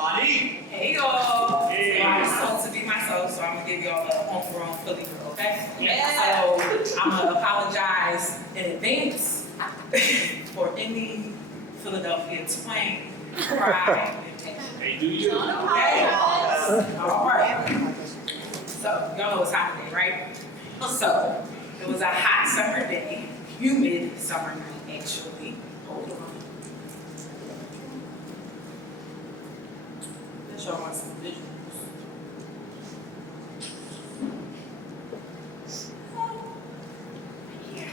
Imani. Hey y'all. Hey. So I'm supposed to be myself, so I'm gonna give y'all a homegrown Philly girl, okay? Yeah. So I'm gonna apologize in advance for any Philadelphia twang, pride, and passion. Hey, do you? Okay? All right. So y'all know it's hot today, right? So it was a hot summer day, humid summer night actually. Hold on. Let's show y'all some visuals. Yeah.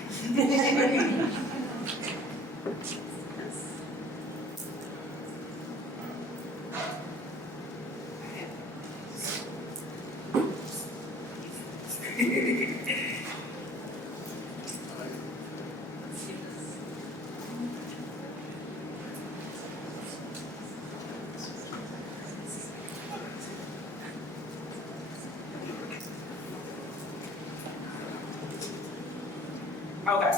Okay,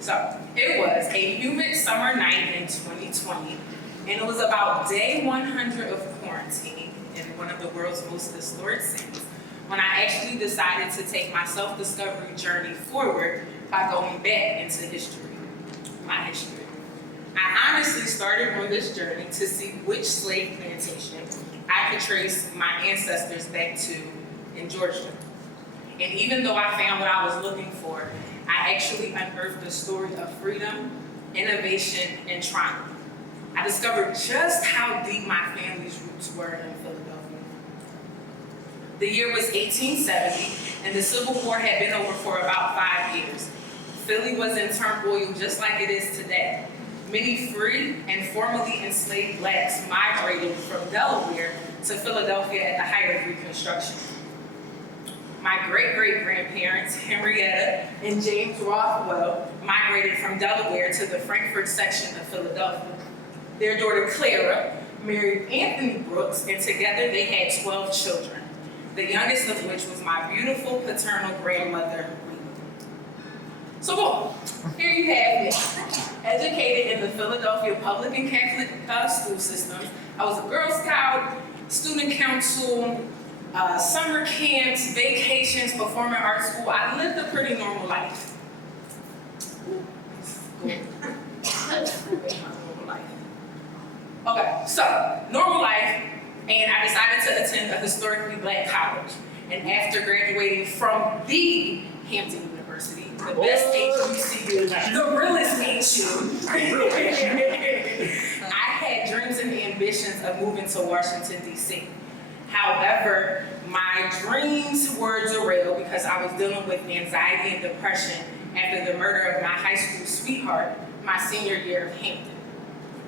so it was a humid summer night in 2020, and it was about day 100 of quarantine in one of the world's most historic cities when I actually decided to take my self-discovery journey forward by going back into history, my history. I honestly started on this journey to see which slave plantation I could trace my ancestors back to in Georgia. And even though I found what I was looking for, I actually unearthed a story of freedom, innovation, and triumph. I discovered just how deep my family's roots were in Philadelphia. The year was 1870, and the Civil War had been over for about 5 years. Philly was in turmoil just like it is today. Many free and formerly enslaved blacks migrated from Delaware to Philadelphia at the height of Reconstruction. My great-great-grandparents, Henrietta and James Rothwell, migrated from Delaware to the Frankfort section of Philadelphia. Their daughter Clara married Anthony Brooks, and together they had 12 children, the youngest of which was my beautiful paternal grandmother, Rita. So boom, here you have me, educated in the Philadelphia public and Catholic school systems. I was a Girl Scout, student council, summer camps, vacations, performing arts school. I lived a pretty normal life. Okay, so normal life, and I decided to attend a historically black college. And after graduating from the Hampton University, the best HBCU, the realest HU, I had dreams and ambitions of moving to Washington, D.C. However, my dreams were derailed because I was dealing with anxiety and depression after the murder of my high school sweetheart my senior year of Hampton.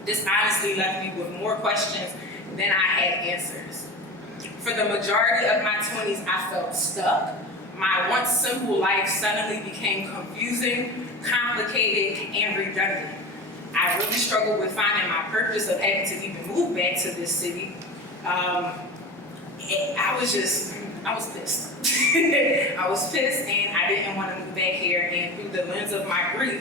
This honestly left me with more questions than I had answers. For the majority of my 20s, I felt stuck. My once simple life suddenly became confusing, complicated, and redundant. I really struggled with finding my purpose of having to even move back to this city. I was pissed. I was pissed, and I didn't want to move back here. And through the lens of my grief,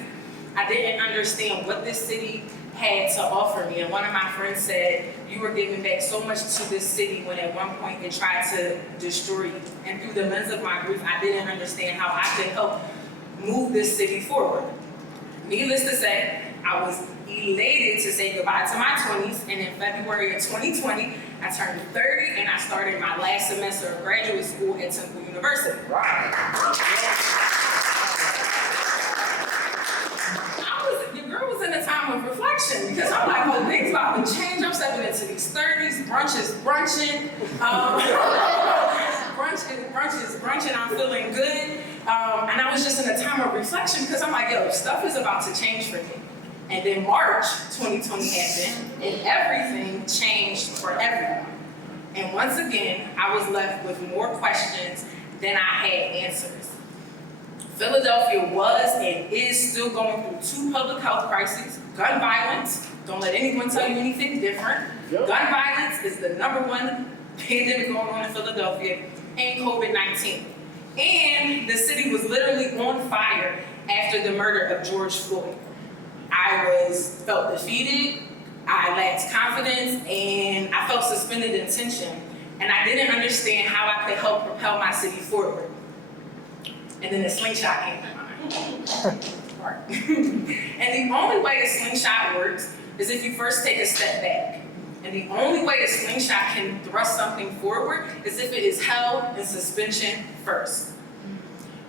I didn't understand what this city had to offer me. And one of my friends said, "You were giving back so much to this city when at one point it tried to destroy you." And through the lens of my grief, I didn't understand how I could help move this city forward. Needless to say, I was elated to say goodbye to my 20s, and in February of 2020, I turned 30 and I started my last semester of graduate school at Temple University. Your girl was in a time of reflection because I'm like, oh, things about to change. I'm stepping into these 30s, brunch is brunching, brunch is brunching, I'm feeling good. And I was just in a time of reflection because I'm like, yo, stuff is about to change for me. And then March 2020 happened, and everything changed for everyone. And once again, I was left with more questions than I had answers. Philadelphia was and is still going through 2 public health crises: gun violence, don't let anyone tell you anything different. Yep. Gun violence is the #1 pandemic going on in Philadelphia, and COVID-19. And the city was literally on fire after the murder of George Floyd. I felt defeated, I lacked confidence, and I felt suspended in tension, and I didn't understand how I could help propel my city forward. And then the slingshot came to mind. And the only way the slingshot works is if you first take a step back. And the only way the slingshot can thrust something forward is if it is held in suspension first.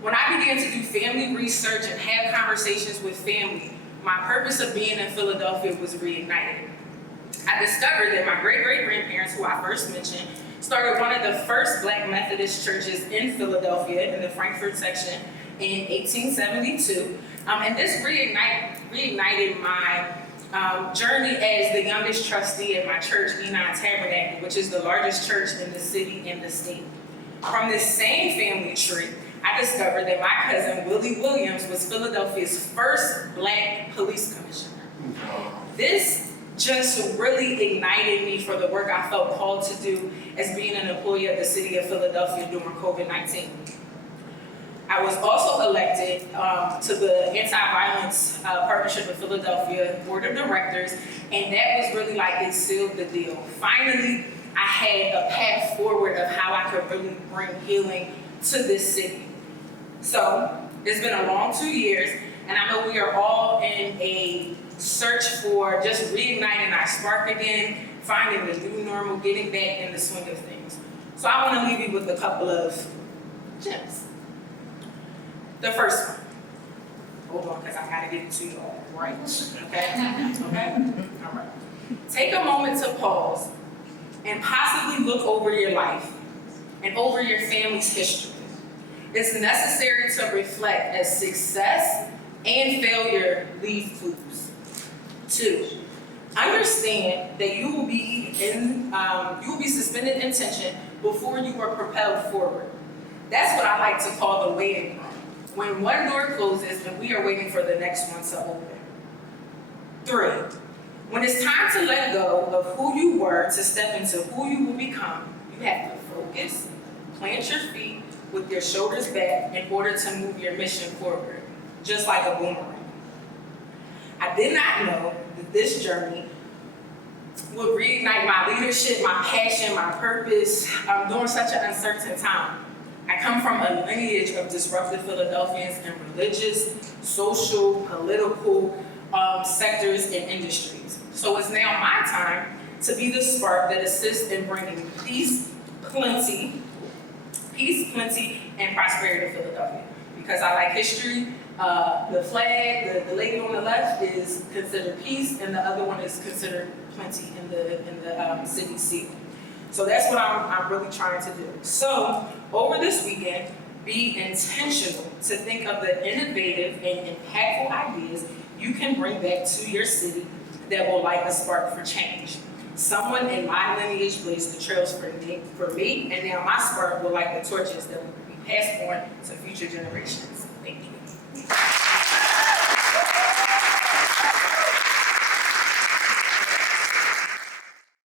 When I began to do family research and have conversations with family, my purpose of being in Philadelphia was reignited. I discovered that my great-great-grandparents, who I first mentioned, started one of the first Black Methodist churches in Philadelphia in the Frankfurt section in 1872. And this reignited my journey as the youngest trustee at my church, Imani Tabernacle, which is the largest church in the city and the state. From this same family tree, I discovered that my cousin, Willie Williams, was Philadelphia's first Black police commissioner. This just really ignited me for the work I felt called to do as being an employee of the city of Philadelphia during COVID-19. I was also elected to the Anti-Violence Partnership of Philadelphia Board of Directors, and that was really like it sealed the deal. Finally, I had a path forward of how I could really bring healing to this city. So, it's been a long 2 years, and I know we are all in a search for just reigniting our spark again, finding the new normal, getting back in the swing of things. So I want to leave you with a couple of gems. The first one. Hold on, because I got to get it to you all right. Okay? Okay? All right. Take a moment to pause and possibly look over your life and over your family's history. It's necessary to reflect as success and failure leave clues. 2, understand that you will be suspended in tension before you are propelled forward. That's what I like to call the waiting room. When one door closes and we are waiting for the next one to open. 3, when it's time to let go of who you were to step into who you will become, you have to focus, plant your feet with your shoulders back in order to move your mission forward, just like a boomerang. I did not know that this journey would reignite my leadership, my passion, my purpose during such an uncertain time. I come from a lineage of disruptive Philadelphians in religious, social, political sectors and industries. So it's now my time to be the spark that assists in bringing peace, plenty, and prosperity to Philadelphia. Because I like history, the flag, the lady on the left is considered peace, and the other one is considered plenty in the city seat. So that's what I'm really trying to do. So over this weekend, be intentional to think of the innovative and impactful ideas you can bring back to your city that will light a spark for change. Someone in my lineage blazed the trails for me, and now my spark will light the torches that will be passed on to future generations. Thank you.